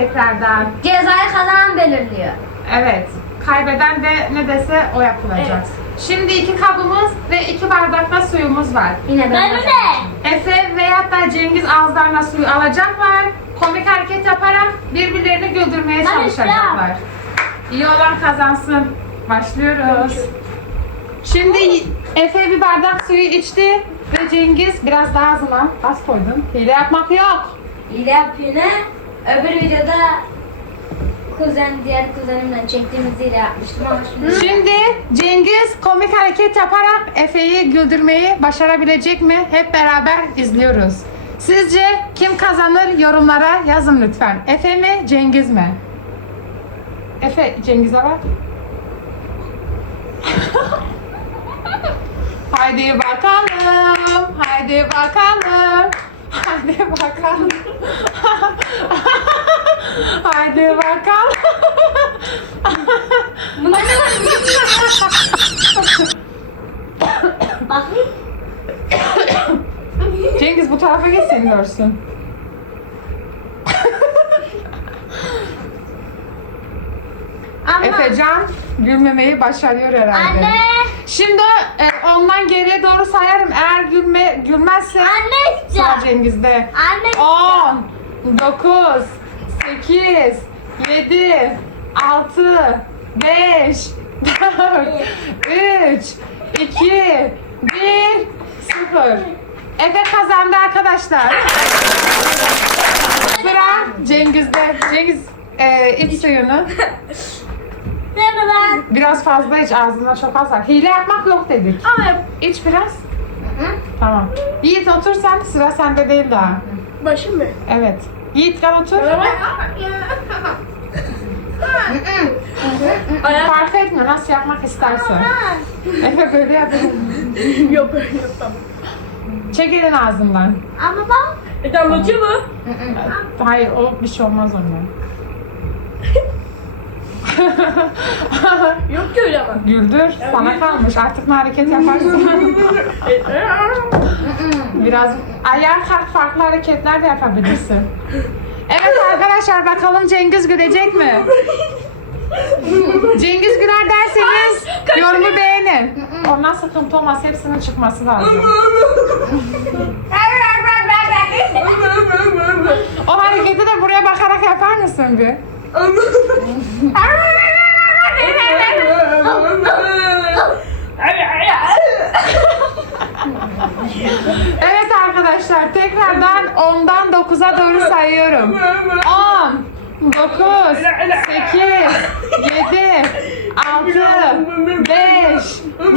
tekrardan. Cezayı kazanan belirliyor. Evet. Kaybeden de ne dese o yapılacak. Evet. Şimdi iki kabımız ve iki bardakla suyumuz var. Yine ben de. Efe veyahut da Cengiz ağızlarına suyu alacaklar. Komik hareket yaparak birbirlerini güldürmeye Ben çalışacaklar. İyi olan kazansın. Başlıyoruz. Şimdi Efe bir bardak suyu içti ve Cengiz biraz daha ağzına az koydun. Hile yapmak yok. Hile yapıyor ne? Öbür videoda kuzen, diğer kuzenimle çektiğimiz hile yapmıştım ama şimdi... Şimdi Cengiz komik hareket yaparak Efe'yi güldürmeyi başarabilecek mi? Hep beraber izliyoruz. Sizce kim kazanır yorumlara yazın lütfen. Efe mi Cengiz mi? Efe Cengiz'e bak. Haydi bakalım. Haydi bakalım. Haydi bakalım. Haydi bakalım. Bakayım. Cengiz bu tarafa geç seni görsün. Ama Efecan gülmemeyi başarıyor herhalde. Anne. Şimdi e, ondan geriye doğru sayarım. Eğer gülme gülmezse Anne sıra. Cengiz'de. Anne 10 9 8 7 6 5 4 3 2 1 0 Efe kazandı arkadaşlar. Sıra Cengiz'de. Cengiz e, iç suyunu. Değil mi ben? Biraz fazla iç ağzına çok az var. Hile yapmak yok dedik. Ama İç biraz. Tamam. Yiğit otur sen. Sıra sende değil daha. başım mı? Evet. Yiğit gel otur. Ayak. Fark etmiyor nasıl yapmak istersen. Efe böyle yapıyor. Yok yok tamam. Çek elini ağzından. Ama bak. E damlatıyor mu? Hayır o bir şey olmaz ondan. Yok ki öyle ama. Güldür. Sana kalmış. Artık ne hareket yaparsın. Biraz ayağa kalk farklı hareketler de yapabilirsin. Evet arkadaşlar bakalım Cengiz gülecek mi? Cengiz güler derseniz yorumu beğenin. Ondan sıkıntı olmaz. Hepsinin çıkması lazım. O hareketi de buraya bakarak yapar mısın bir? Evet arkadaşlar tekrardan 10'dan 9'a doğru sayıyorum. 10 9 8 7 6 5 4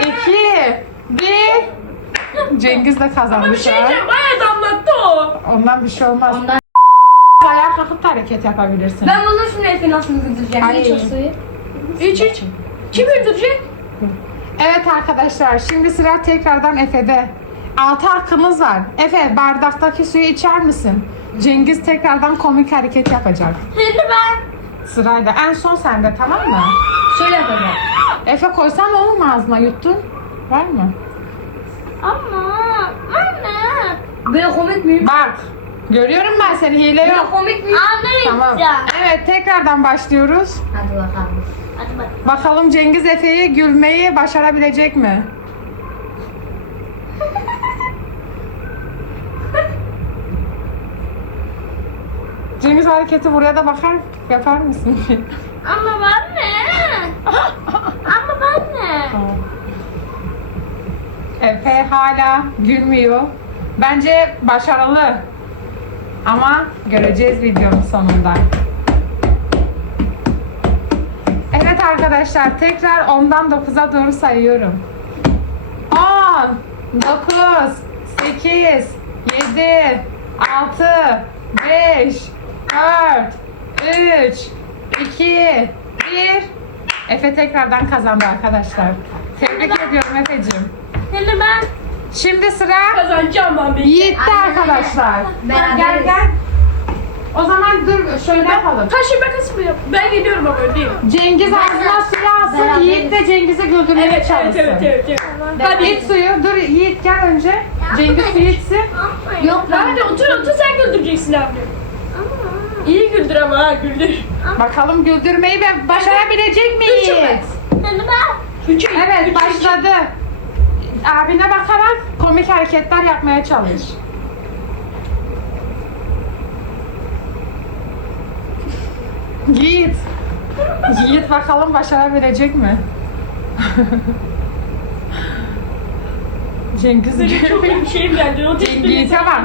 3 2 1 Cengiz de kazandı şu an. Baya damlattı o. Ondan bir şey olmaz. Ondan- kalkıp da hareket yapabilirsin. Ben buldum şimdi Efe nasıl güldüreceğim. Ay. İç o suyu. İç iç. Kim öldürecek? Evet arkadaşlar şimdi sıra tekrardan Efe'de. 6 hakkımız var. Efe bardaktaki suyu içer misin? Cengiz tekrardan komik hareket yapacak. Şimdi ben. Sırayla. En son sende tamam mı? Şöyle yapacağım. Efe koysan olur mu ağzına yuttun? Var mı? Ama anne. Böyle komik miyim? Bak. Görüyorum ben seni hile yok. komik? Anne Tamam. Evet tekrardan başlıyoruz. Hadi bakalım. Hadi bak. Bakalım Cengiz Efe'yi gülmeyi başarabilecek mi? Cengiz hareketi buraya da bakar yapar mısın? Ama ben ne? Ama ben ne? Tamam. Efe hala gülmüyor. Bence başarılı. Ama göreceğiz videonun sonunda. Evet arkadaşlar tekrar 10'dan 9'a doğru sayıyorum. 10, 9, 8, 7, 6, 5, 4, 3, 2, 1. Efe tekrardan kazandı arkadaşlar. Tebrik ediyorum Efe'cim. Şimdi ben Şimdi sıra kazanacağım ben bir. Yiğit'te arkadaşlar. Beraberiz. Gel gel. O zaman dur şöyle yapalım. Taşı makası mı yap? Ben gidiyorum ama öyle değil mi? Cengiz ağzına suyu alsın, Beraberiz. Yiğit de Cengiz'i güldürmeye Evet evet çalışsın. evet evet. evet. Hadi iç suyu. Dur Yiğit gel önce. Cengiz su içsin. Yok lan. Hadi otur otur sen güldüreceksin abi. İyi güldür ama ha güldür. Bakalım güldürmeyi ve başarabilecek miyiz? Üç, Evet üç, başladı. Abine bakarak komik hareketler yapmaya çalış. Yiğit. Yiğit bakalım başarabilecek mi? Cengiz Senin çok bir şeyim geldi. O Yiğit'e bak.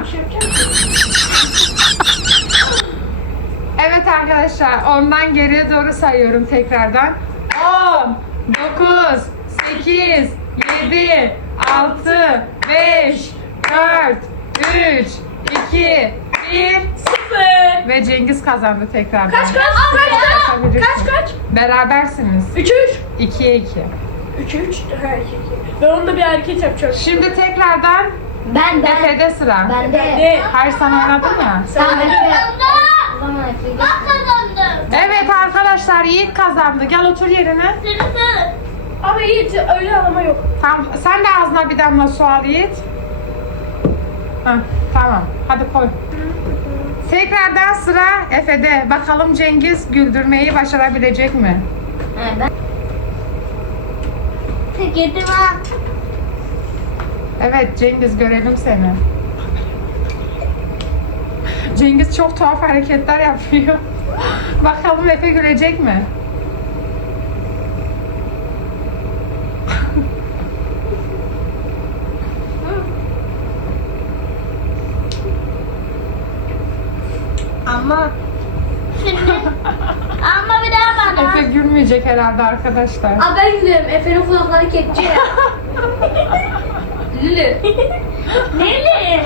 Evet arkadaşlar ondan geriye doğru sayıyorum tekrardan. 10, 9, 8, 7, 6, 5, 4, 3, 2, 1 Sıfır. ve Cengiz kazandı tekrardan. Kaç kaç kaç kaç kaç kaç? Berabersiniz. Üç üç. 2'ye 2. Üç üç. Ha, iki, iki. Ben onda bir hareket yapacağım. Şimdi tekrardan Ben ben. Efe'de sıra. Ben de. Ne? Hayır sen oynadın ya. Tamam Efe. Efe gel. Evet arkadaşlar Yiğit kazandı. Gel otur yerine. Ama Yiğit öyle alama yok. Tamam, sen de ağzına bir damla su al Yiğit. Heh, tamam, hadi koy. Tekrardan sıra Efe'de. Bakalım Cengiz güldürmeyi başarabilecek mi? Ben. Girdim ha. Evet Cengiz görelim seni. Cengiz çok tuhaf hareketler yapıyor. Bakalım Efe gülecek mi? gülecek herhalde arkadaşlar. Aa ben gülüyorum. Efe'nin kulakları kepçe. Lülü. Lülü.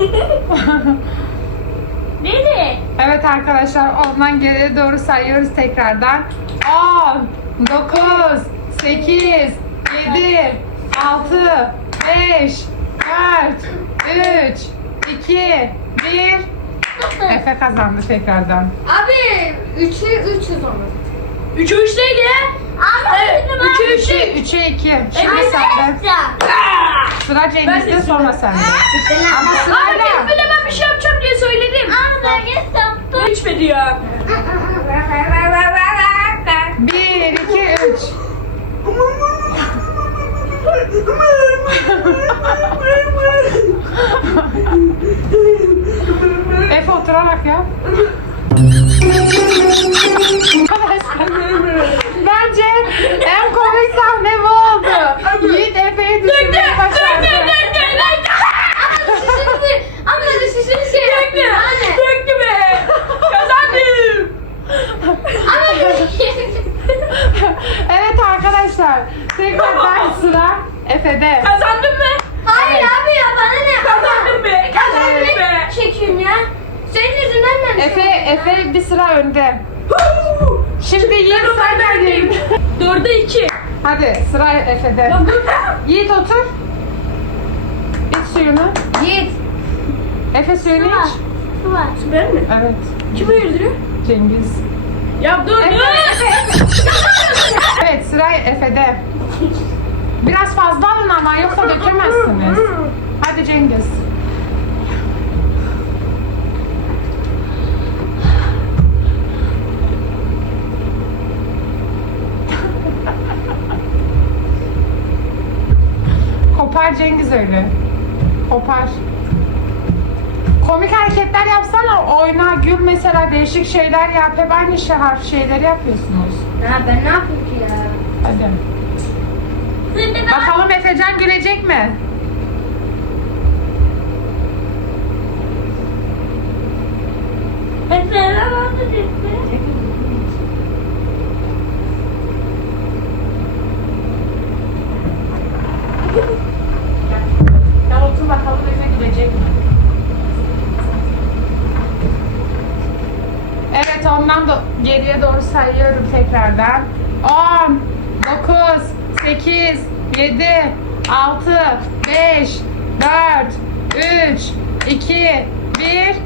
Lülü. Evet arkadaşlar ondan geriye doğru sayıyoruz tekrardan. 10, 9, 8, 7, 6, 5, 4, 3, 2, 1. Efe kazandı tekrardan. Abi 3'ü 300 olur. 3'e 3 değil ya. Evet, 3'e 3 değil. 3'e 2. Şimdi Evet. sen. Sıra Cengiz'de sonra sende. Ama Hayır sırayla. ben bile ben bir şey yapacağım diye söyledim. Geçmedi ya. Bir, iki, üç. Efe oturarak yap. En komik sahne bu oldu. Yiğit Efe'yi düşürmeyi başardı. Şişini, ama şişini şey Döktü. yaptım. Anne. Döktü be. Kazandım. Ama Evet arkadaşlar tekrardan sıra Efe'de. Kazandın mı? Hayır abi ya bana ne? Kazandım be. Kazandım be. Çekiyorsun ya. Senin yüzünden ben Efe, Efe bir sıra önde. Şimdi Ben o sen geldin. Dörde iki. Hadi sıra Efe'de. Lan dur. Yiğit otur. İç suyunu. Yiğit. Efe suyunu Su var. iç. Su var. Ben mi? Evet. Kim öldürüyor? Cengiz. Ya dur Efe, dur. Evet sıra Efe'de. Biraz fazla alın ama yoksa dökemezsiniz. Hadi Cengiz. Kopar Cengiz öyle. Kopar. Komik hareketler yapsana. Oyna, gül mesela değişik şeyler yap. Hep aynı şey, harf şeyleri yapıyorsunuz. Ha ben ne yapayım ki ya? Hadi. Bakalım Efecan gülecek mi? Mesela ben de Gel otur bakalım Efe gülecek mi? Evet ondan da geriye doğru sayıyorum tekrardan. 10, 9, 8, 7, 6, 5, 4, 3, 2, 1.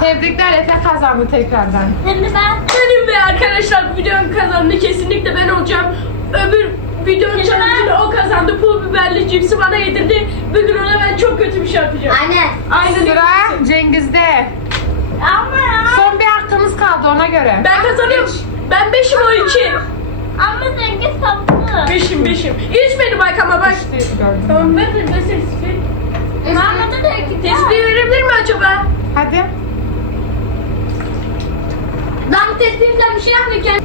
Tebrikler Efe kazandı tekrardan. Şimdi ben... Benim be arkadaşlar bu videonun kazandı kesinlikle ben olacağım. Öbür videonun challenge'ını o kazandı. pul biberli cipsi bana yedirdi. Bugün ona ben çok kötü bir şey yapacağım. Aynen. Aynen. Sıra Cengiz'de. Ama. Son bir ona göre. Ben kazanıyorum. Ben beşim o iki. Ama Cengiz tatlı. Beşim beşim. İç benim arkama bak. İşte gördüm. Tamam ben de ben tespih. Muhammed'e de iki Tespih verebilir mi acaba? Hadi. Lan tespihimle bir şey yapmıyorken.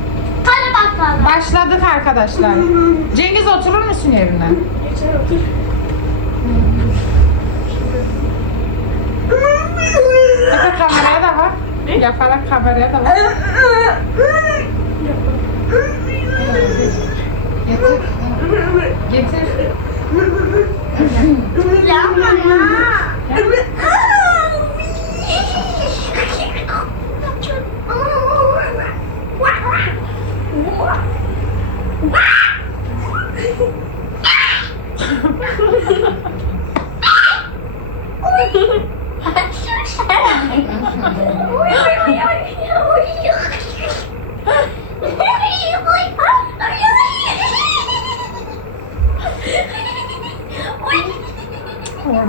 Hadi bakalım. Başladık arkadaşlar. Cengiz oturur musun yerine? Geçer otur. Efe kameraya da bak. อย่าฟารักคำอะไรแต่ละกินซิอย่าฟัง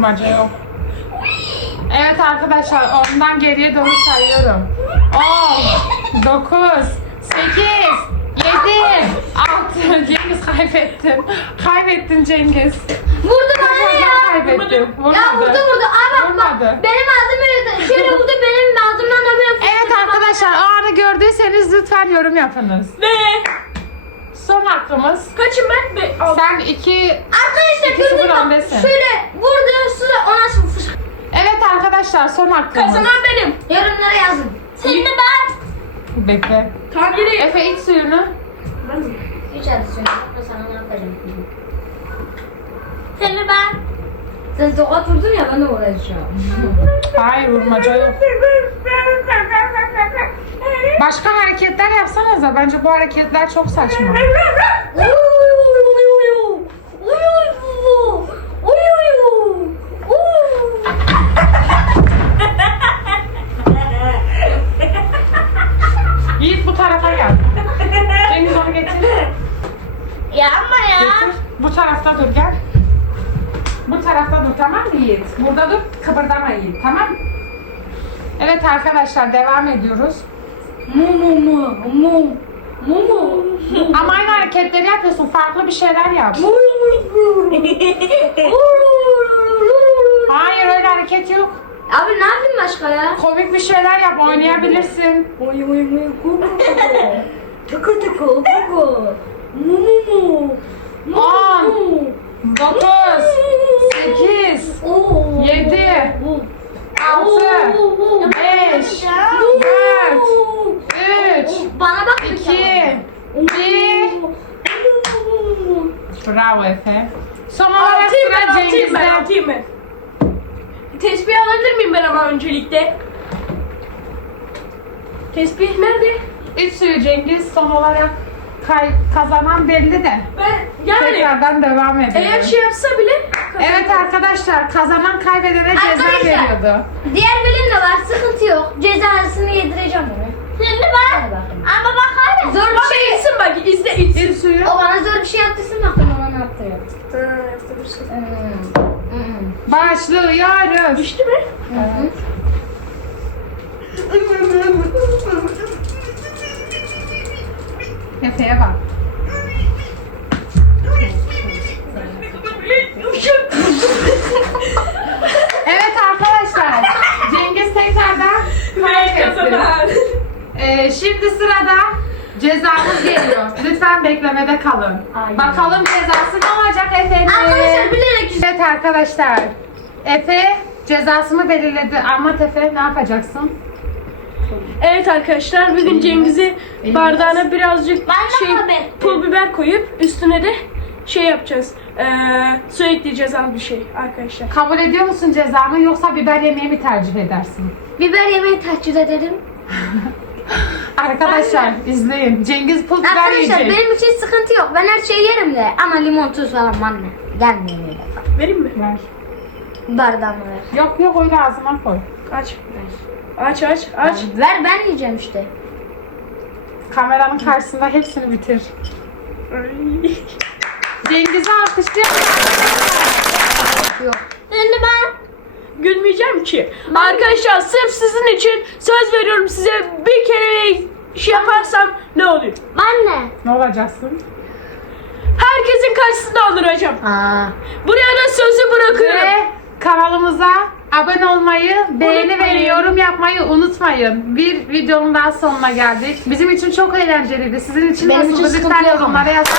Vurmaca yok. Evet arkadaşlar ondan geriye doğru sayıyorum. 10, 9, 8, 7, 6. Cengiz kaybettin. Kaybettin Cengiz. Vurdu bana ya. Kaybettin. Vurmadı. Ya vurdu vurdu. Aa bak bak. Vurmadı. Benim ağzım öyle. Şöyle vurdu benim ağzımdan da böyle. Evet arkadaşlar o anı gördüyseniz lütfen yorum yapınız. Ve Son hakkımız. kaçım ben? Be Al. Sen iki... Arkadaşlar öndesin. Şöyle vurdu sonra ona sıfır. Evet arkadaşlar son hakkımız. Kazanan benim. Yorumlara yazın. Şimdi ben. Bekle. Tamam yine. Efe iç suyunu. Ben mi? Hadi söyle. Ben sana ne yapacağım? Şimdi ben. Sen sokak vurdun ya ben de uğraşacağım. Hayır vurmaca yok. Başka hareketler yapsanıza. Bence bu hareketler çok saçma. Yiğit bu tarafa gel. Cengiz onu getir. Ya ya. Getir. Bu tarafta dur gel. Bu tarafta dur tamam mı Yiğit? Burada dur kıpırdama Yiğit tamam? Evet arkadaşlar devam ediyoruz. Mu mu mu mu mu mu. Ama aynı hareketleri yapıyorsun. Farklı bir şeyler yap. Hayır öyle hareket yok. Abi ne yapayım başka ya? Komik bir şeyler yap. Oynayabilirsin. Oy oy oy kuku. Tıkı tıkı kuku. Mu mu mu. Mu On. mu. 9 8 Oo. 7 6 5 3 Bana bak bir 2 kere. 1 Bravo Efe. Son olarak Atayım ben sıra atayım ben Cengiz'de. atayım ben. Tespih alabilir miyim ben ama öncelikle? Tespih nerede? İç suyu Cengiz son olarak kay- kazanan belli de. Ben yani Tekrardan devam edelim. eğer şey yapsa bile Evet arkadaşlar kazanan kaybedene ceza Arkadaşlar. veriyordu. Diğer bölüm de var sıkıntı yok. Cezasını yedireceğim ona. Şimdi ben. Ama bak hala. Zor bir şey. içsin bak izle içsin. İç suyu. O bana zor bir şey yaptırsın bakalım ona ne yaptırıyor. Ha, yaptırırsın. Hmm. Hmm. Başlıyoruz. Düştü mü? Hı. Efe'ye bak. Evet arkadaşlar. Cengiz tekrardan kazanan. Ee, şimdi sırada cezamız geliyor. Lütfen beklemede kalın. Aynen. Bakalım cezası ne olacak Efe'nin? Arkadaşlar bilerek Evet arkadaşlar. Efe cezasını belirledi. Ahmet Efe ne yapacaksın? Evet arkadaşlar bugün Cengiz'i bardağına birazcık Ben şey pul biber koyup üstüne de şey yapacağız. Ee, su ekleyeceğiz az bir şey arkadaşlar. Kabul ediyor musun cezamı yoksa biber yemeği mi tercih edersin? biber yemeği tahcid ederim. Arkadaşlar izleyin. Cengiz pul biber Arkadaşlar yiyecek. benim için sıkıntı yok. Ben her şeyi yerim de. Ama limon tuz falan bana gelmiyor. Vereyim mi? Ver. Bardağımı ver. Yok yok öyle ağzına koy. Aç. Aç aç aç. Ver ben yiyeceğim işte. Kameranın karşısında hepsini bitir. Cengiz'i alkışlıyoruz. Şimdi ben Gülmeyeceğim ki. Arkadaşlar sırf sizin için söz veriyorum size bir kere şey yaparsam ne oluyor? ben ne? Ne olacaksın? Herkesin karşısında alıracağım. Aa. Buraya da sözü bırakıyorum. Ve kanalımıza abone olmayı, beğeni ve Unutmayın. yorum yapmayı unutmayın. Bir videonun daha sonuna geldik. Bizim için çok eğlenceliydi. Sizin için Benim nasıldı? için sıkıntı Lütfen yok ama. yorumlara yazın.